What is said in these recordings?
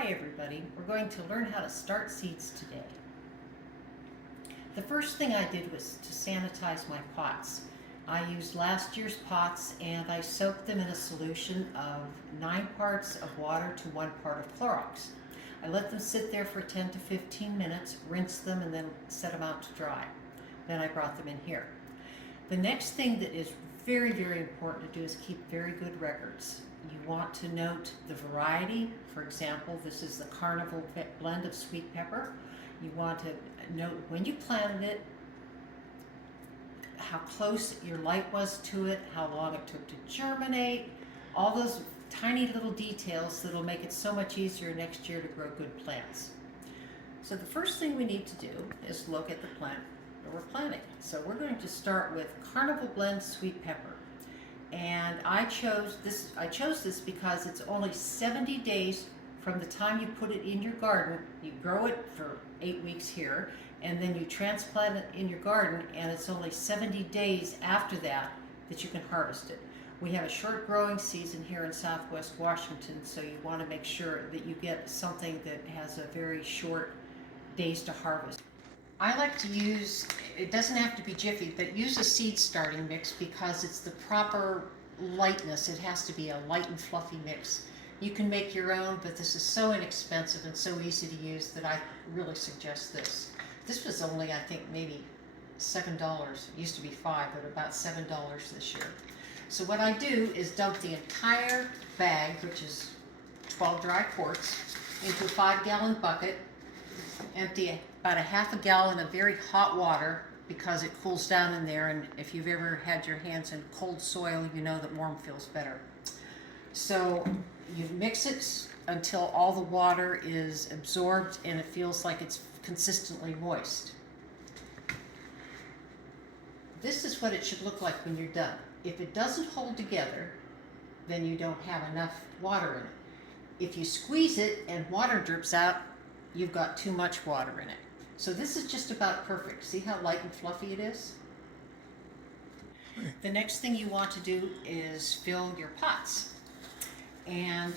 Hi everybody, we're going to learn how to start seeds today. The first thing I did was to sanitize my pots. I used last year's pots and I soaked them in a solution of 9 parts of water to 1 part of Clorox. I let them sit there for 10 to 15 minutes, rinse them, and then set them out to dry. Then I brought them in here. The next thing that is very, very important to do is keep very good records. You want to note the variety. For example, this is the Carnival blend of sweet pepper. You want to note when you planted it, how close your light was to it, how long it took to germinate, all those tiny little details that'll make it so much easier next year to grow good plants. So the first thing we need to do is look at the plant that we're planting. So we're going to start with Carnival blend sweet pepper. And I chose this because it's only 70 days from the time you put it in your garden. You grow it for 8 weeks here, and then you transplant it in your garden, and it's only 70 days after that that you can harvest it. We have a short growing season here in Southwest Washington, so you want to make sure that you get something that has a very short days to harvest. I like to use, it doesn't have to be Jiffy, but use a seed starting mix because it's the proper lightness. It has to be a light and fluffy mix. You can make your own, but this is so inexpensive and so easy to use that I really suggest this. This was only, I think, maybe $7. It used to be $5, but about $7 this year. So what I do is dump the entire bag, which is 12 dry quarts, into a 5-gallon bucket. Empty about a half a gallon of very hot water because it cools down in there, and if you've ever had your hands in cold soil, you know that warm feels better. So you mix it until all the water is absorbed and it feels like it's consistently moist. This is what it should look like when you're done. If it doesn't hold together, then you don't have enough water in it. If you squeeze it and water drips out, you've got too much water in it. So this is just about perfect. See how light and fluffy it is? The next thing you want to do is fill your pots. And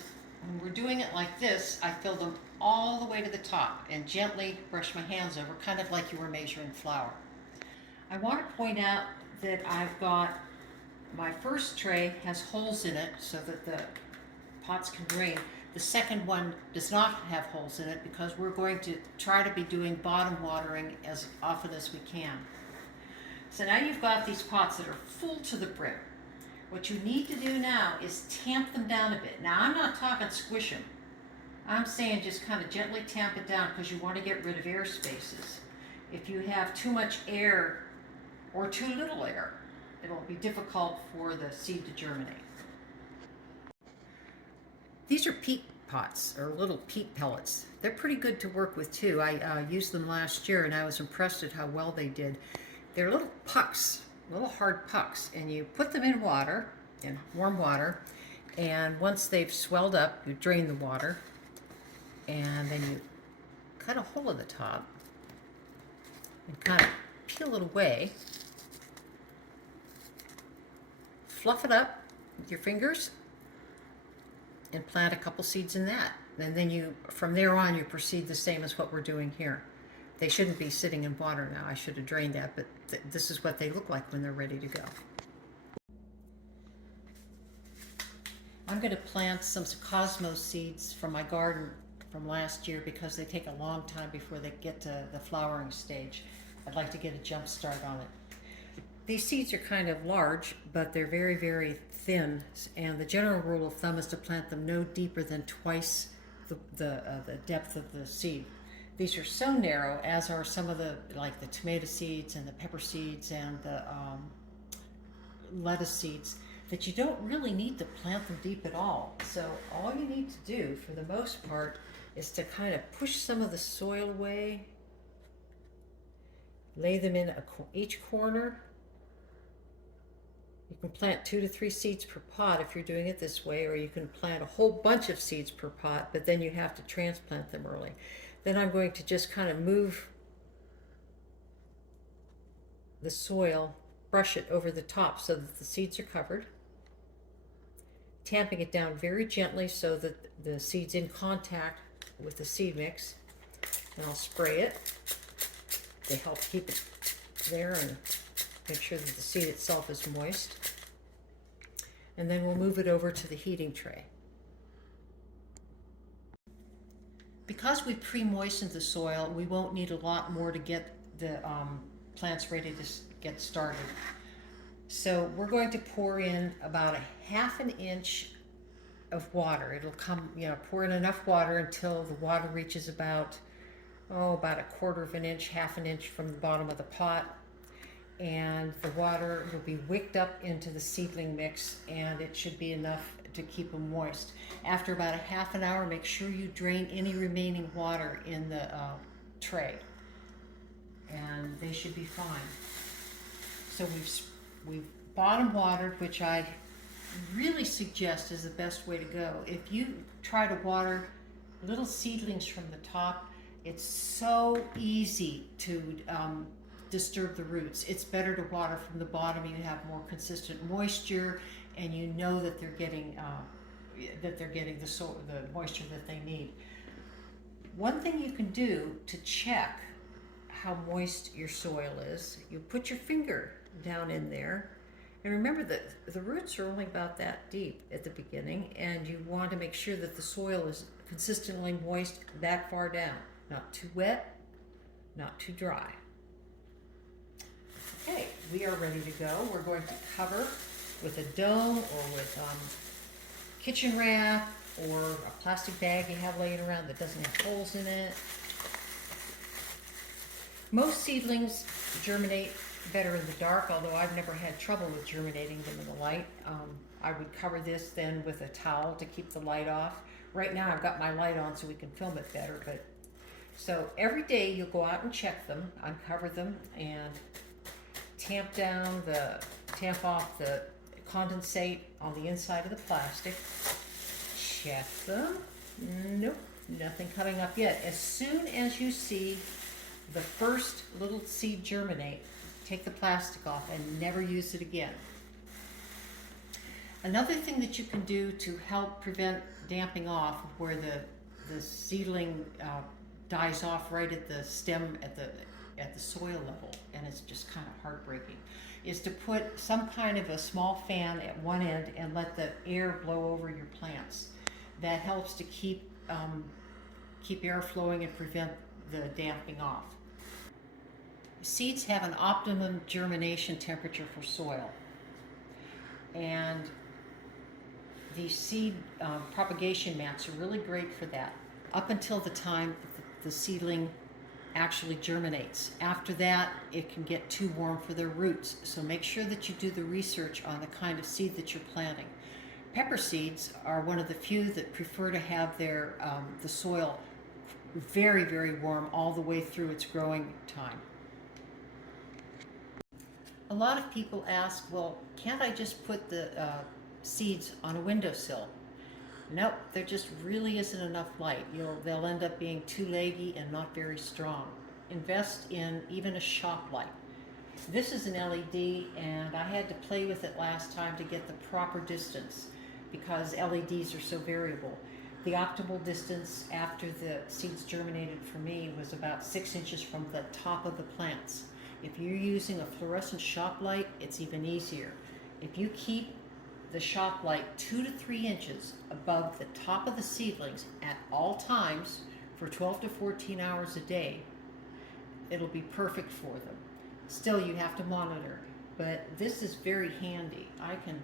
when we're doing it like this, I fill them all the way to the top and gently brush my hands over, kind of like you were measuring flour. I want to point out that I've got, my first tray has holes in it so that the pots can drain. The second one does not have holes in it because we're going to try to be doing bottom watering as often as we can. So now you've got these pots that are full to the brim. What you need to do now is tamp them down a bit. Now I'm not talking squish them. I'm saying just kind of gently tamp it down because you want to get rid of air spaces. If you have too much air or too little air, it'll be difficult for the seed to germinate. These are peat pots, or little peat pellets. They're pretty good to work with too. I used them last year and I was impressed at how well they did. They're little pucks, little hard pucks, and you put them in water, in warm water, and once they've swelled up, you drain the water, and then you cut a hole in the top and kind of peel it away, fluff it up with your fingers, and plant a couple seeds in that. And then you, from there on, you proceed the same as what we're doing here. They shouldn't be sitting in water now. I should have drained that, but this is what they look like when they're ready to go. I'm going to plant some cosmos seeds from my garden from last year because they take a long time before they get to the flowering stage. I'd like to get a jump start on it. These seeds are kind of large, but they're very, very thin, and the general rule of thumb is to plant them no deeper than twice the depth of the seed. These are so narrow, as are some of the, like the tomato seeds and the pepper seeds and the lettuce seeds, that you don't really need to plant them deep at all. So all you need to do, for the most part, is to kind of push some of the soil away, lay them in each corner. You can plant 2 to 3 seeds per pot if you're doing it this way, or you can plant a whole bunch of seeds per pot, but then you have to transplant them early. Then I'm going to just kind of move the soil, brush it over the top so that the seeds are covered, tamping it down very gently so that the seed's in contact with the seed mix, and I'll spray it to help keep it there and make sure that the seed itself is moist. And then we'll move it over to the heating tray. Because we pre-moistened the soil, we won't need a lot more to get the plants ready to get started. So we're going to pour in about a half an inch of water. It'll come, pour in enough water until the water reaches about a quarter of an inch, half an inch from the bottom of the pot. And the water will be wicked up into the seedling mix, and it should be enough to keep them moist. After about a half an hour, make sure you drain any remaining water in the tray, and they should be fine. So we've bottom watered, which I really suggest is the best way to go. If you try to water little seedlings from the top, it's so easy to disturb the roots. It's better to water from the bottom. You have more consistent moisture, and you know that they're getting the moisture that they need. One thing you can do to check how moist your soil is, you put your finger down in there, and remember that the roots are only about that deep at the beginning, and you want to make sure that the soil is consistently moist that far down. Not too wet, not too dry. Okay, we are ready to go. We're going to cover with a dome or with kitchen wrap or a plastic bag you have laying around that doesn't have holes in it. Most seedlings germinate better in the dark, although I've never had trouble with germinating them in the light. I would cover this then with a towel to keep the light off. Right now I've got my light on so we can film it better, so every day you'll go out and check them, uncover them, and tamp off the condensate on the inside of the plastic. Check them. Nope, nothing coming up yet. As soon as you see the first little seed germinate, take the plastic off and never use it again. Another thing that you can do to help prevent damping off, where the seedling dies off right at the stem at the soil level, and it's just kind of heartbreaking, is to put some kind of a small fan at one end and let the air blow over your plants. That helps to keep air flowing and prevent the damping off. Seeds have an optimum germination temperature for soil, and these seed propagation mats are really great for that, up until the time the seedling actually germinates. After that, it can get too warm for their roots, so make sure that you do the research on the kind of seed that you're planting. Pepper seeds are one of the few that prefer to have their the soil very, very warm all the way through its growing time. A lot of people ask, well, can't I just put the seeds on a windowsill? Nope, there just really isn't enough light. They'll end up being too leggy and not very strong. Invest in even a shop light. This is an LED, and I had to play with it last time to get the proper distance because LEDs are so variable. The optimal distance after the seeds germinated for me was about 6 inches from the top of the plants. If you're using a fluorescent shop light, it's even easier. If you keep the shop light 2 to 3 inches above the top of the seedlings at all times for 12 to 14 hours a day, it'll be perfect for them. Still, you have to monitor, but this is very handy. I can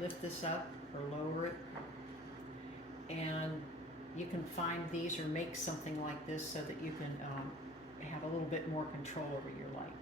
lift this up or lower it, and you can find these or make something like this so that you can have a little bit more control over your light.